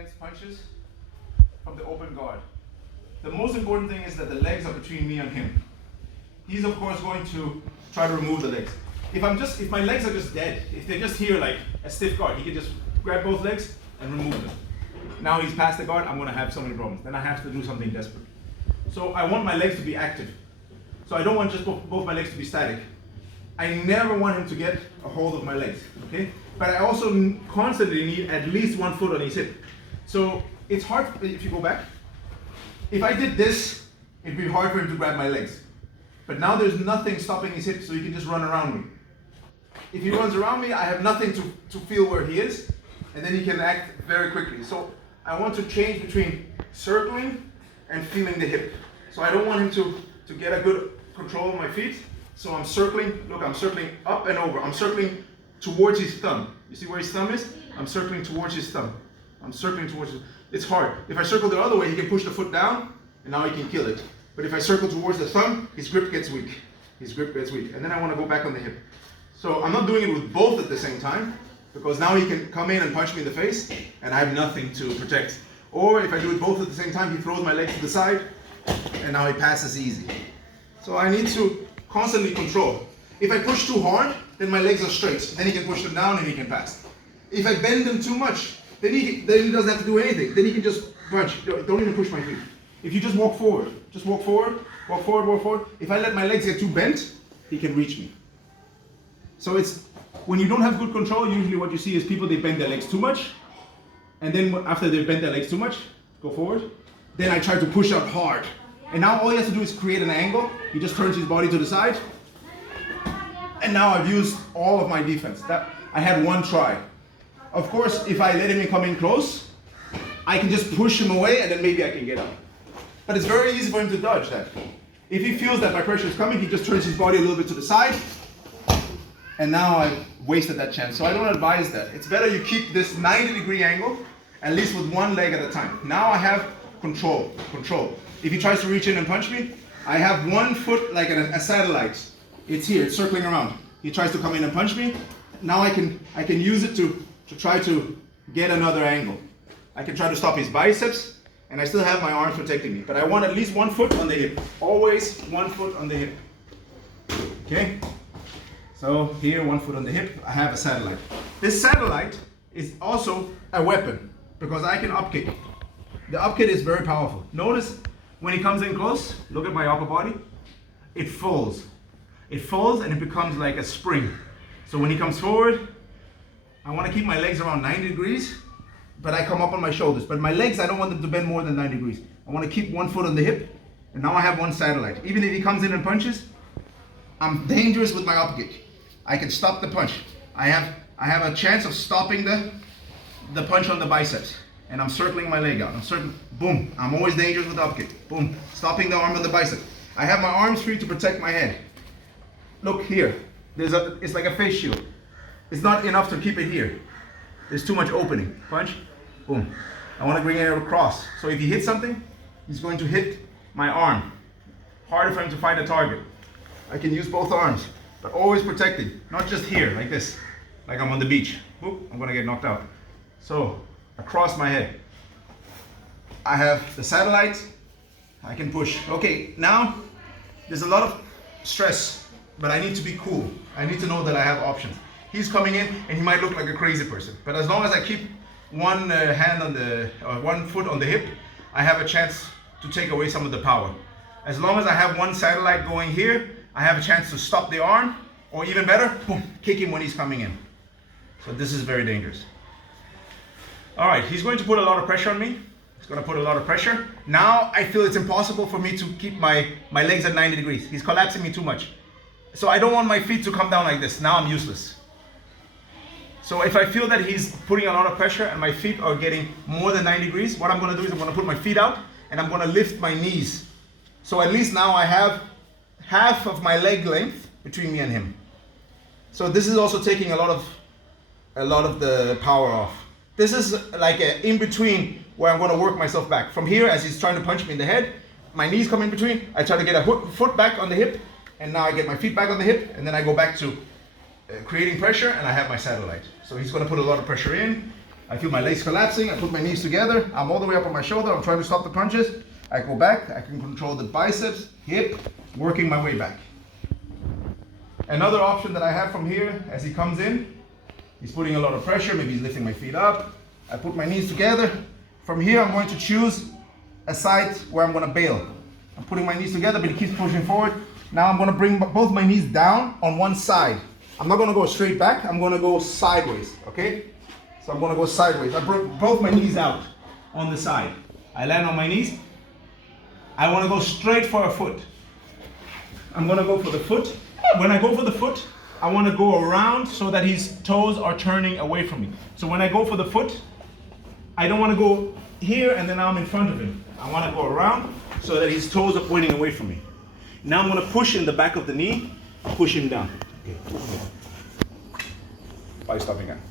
against punches from the open guard. The most important thing is that the legs are between me and him. He's of course going to try to remove the legs. If my legs are just dead, if they're just here like a stiff guard, he can just grab both legs and remove them. Now he's past the guard, I'm gonna have so many problems. Then I have to do something desperate. So I want my legs to be active. So I don't want just both my legs to be static. I never want him to get a hold of my legs, okay? But I also constantly need at least 1 foot on his hip. So it's hard, if you go back, if I did this, it'd be hard for him to grab my legs. But now there's nothing stopping his hip, so he can just run around me. If he runs around me, I have nothing to feel where he is, and then he can act very quickly. So I want to change between circling and feeling the hip. So I don't want him to get a good control of my feet. So I'm circling, look, I'm circling up and over. I'm circling towards his thumb. You see where his thumb is? I'm circling towards his thumb. I'm circling towards his, it's hard. If I circle the other way, he can push the foot down, and now he can kill it. But if I circle towards the thumb, his grip gets weak. His grip gets weak. And then I want to go back on the hip. So I'm not doing it with both at the same time, because now he can come in and punch me in the face, and I have nothing to protect. Or if I do it both at the same time, he throws my legs to the side, and now he passes easy. So I need to constantly control. If I push too hard, then my legs are straight. Then he can push them down and he can pass. If I bend them too much, then he doesn't have to do anything. Then he can just punch. Don't even push my feet. If you just walk forward, walk forward, walk forward, walk forward. If I let my legs get too bent, he can reach me. So it's, when you don't have good control, usually what you see is people, they bend their legs too much. And then after they bend their legs too much, go forward. Then I try to push out hard. And now all he has to do is create an angle. He just turns his body to the side. And now I've used all of my defense. I had one try. Of course, if I let him come in close, I can just push him away and then maybe I can get up. But it's very easy for him to dodge that. If he feels that my pressure is coming, he just turns his body a little bit to the side. And now I've wasted that chance. So I don't advise that. It's better you keep this 90-degree angle, at least with one leg at a time. Now I have control. If he tries to reach in and punch me, I have 1 foot like a satellite. It's here, it's circling around. He tries to come in and punch me. Now I can use it to try to get another angle. I can try to stop his biceps, and I still have my arms protecting me. But I want at least 1 foot on the hip. Always 1 foot on the hip. Okay? So here, 1 foot on the hip, I have a satellite. This satellite is also a weapon, because I can upkick. The upkick is very powerful. Notice when he comes in close, look at my upper body, it folds. It folds and it becomes like a spring. So when he comes forward, I want to keep my legs around 90 degrees, but I come up on my shoulders. But my legs, I don't want them to bend more than 90 degrees. I want to keep 1 foot on the hip, and now I have one satellite. Even if he comes in and punches, I'm dangerous with my upkick. I can stop the punch. I have a chance of stopping the punch on the biceps. And I'm circling my leg out. I'm circling, boom. I'm always dangerous with upkick. Boom. Stopping the arm on the bicep. I have my arms free to protect my head. Look here. It's like a face shield. It's not enough to keep it here. There's too much opening. Punch, boom. I want to bring it across. So if he hits something, he's going to hit my arm. Harder for him to find a target. I can use both arms, but always protecting. Not just here, like this. Like I'm on the beach. Boop, I'm going to get knocked out. So, across my head. I have the satellite. I can push. Okay, now there's a lot of stress, but I need to be cool. I need to know that I have options. He's coming in and he might look like a crazy person, but as long as I keep one hand on the, or 1 foot on the hip, I have a chance to take away some of the power. As long as I have one satellite going here, I have a chance to stop the arm, or even better, boom, kick him when he's coming in. So this is very dangerous. All right, he's going to put a lot of pressure on me. He's going to put a lot of pressure. Now I feel it's impossible for me to keep my legs at 90 degrees. He's collapsing me too much. So I don't want my feet to come down like this. Now I'm useless. So if I feel that he's putting a lot of pressure and my feet are getting more than 90 degrees, what I'm going to do is I'm going to put my feet out and I'm going to lift my knees. So at least now I have half of my leg length between me and him. So this is also taking a lot of the power off. This is like an in-between where I'm going to work myself back. From here, as he's trying to punch me in the head, my knees come in between, I try to get a foot back on the hip, and now I get my feet back on the hip, and then I go back to creating pressure, and I have my satellite. So he's going to put a lot of pressure in. I feel my legs collapsing. I put my knees together. I'm all the way up on my shoulder. I'm trying to stop the punches. I go back. I can control the biceps, hip, working my way back. Another option that I have from here, as he comes in, he's putting a lot of pressure. Maybe he's lifting my feet up. I put my knees together. From here, I'm going to choose a side where I'm going to bail. I'm putting my knees together, but he keeps pushing forward. Now I'm going to bring both my knees down on one side. I'm not going to go straight back. I'm going to go sideways, okay? So I'm going to go sideways. I bring both my knees out on the side. I land on my knees. I want to go straight for a foot. I'm going to go for the foot. When I go for the foot, I want to go around so that his toes are turning away from me. So when I go for the foot, I don't want to go here and then I'm in front of him. I want to go around so that his toes are pointing away from me. Now I'm going to push in the back of the knee, push him down. Okay. Vai, stopping again.